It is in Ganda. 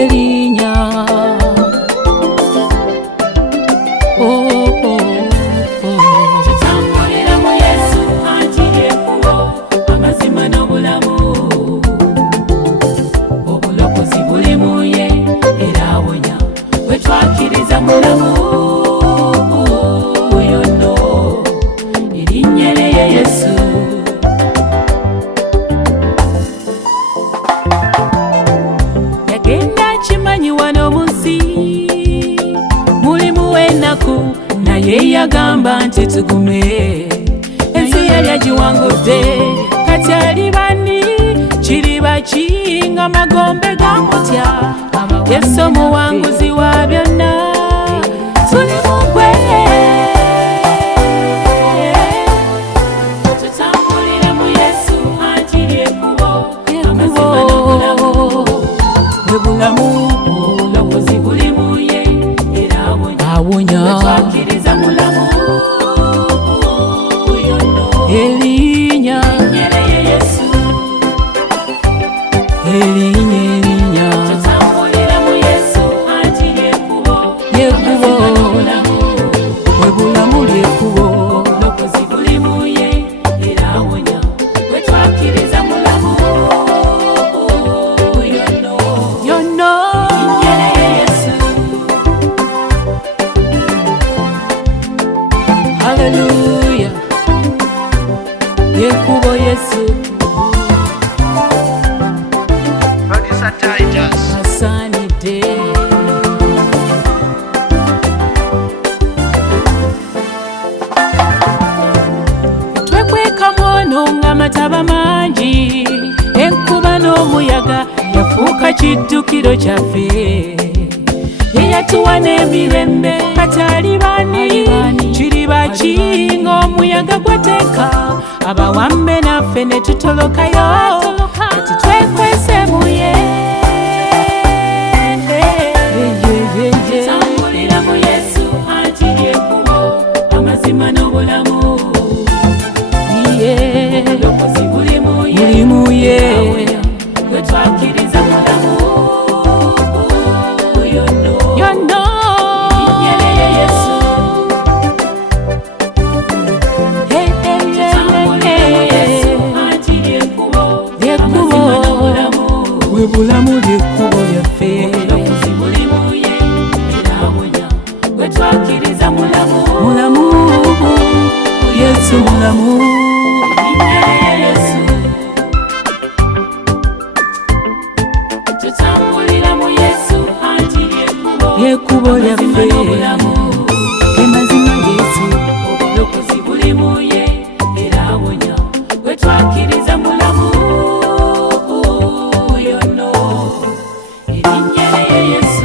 Elinya tutambulira mu Yesu anti yekubo amazima n'obulamu obulokozi buli mu ye era awonya bwe twakiriza mulamu yonno erinnya lye Yesu. Yagenda kimanyi wano mu nsi mulimu w'ennaku naye yagamba nti tugume ensi yali agiwangudde kati ali bani kiriba kinga magombe gamutya Yesu omuwanguzi wa byonna tuli mu gwe tutambulire mu Yesu anti lyekubo amazima n'obulamu bulamu obulokozi buli mu ye era awonya twakiriza mulamu yonno Elinya Yesu Elinya tutambulira mu Yesu anti lyekubo bulamu lyekubo obulokozi buli mu ye era awonya bwe twakiriza mulamu yonno Hallelujah, yekubo Yesu Producer Titus. asanidde twekweka mwono ng'amataba mangi enkuba n'omuyaga yafuuka kiddukiro kyaffe yeyatuwa n'emirembe kati ali bani kiriba kinga omuyaga gwateeka abawambe naffe ne tutolokayo kati twekwese mu ye tutambulira mu Yesu anti lyekubo amazima n'obulamu obulokozi buli mu ye gwe twakiriza mulamu yonno erinnya lye Yesu tutambulira mu Yesu anti lyekubo amazima n'obulamu bulamu lyekubo lyaffe obulokozi buli mu ye era awonya gwe twakiriza mulamu Yesu mulamu erinnya lye Yesu tutambulira mu Yesu anti lyekubo lyaffe amazima Yesu obulokozi buli mu ye era awonya gwe twakiriza mulamu yonno erinnya lye Yesu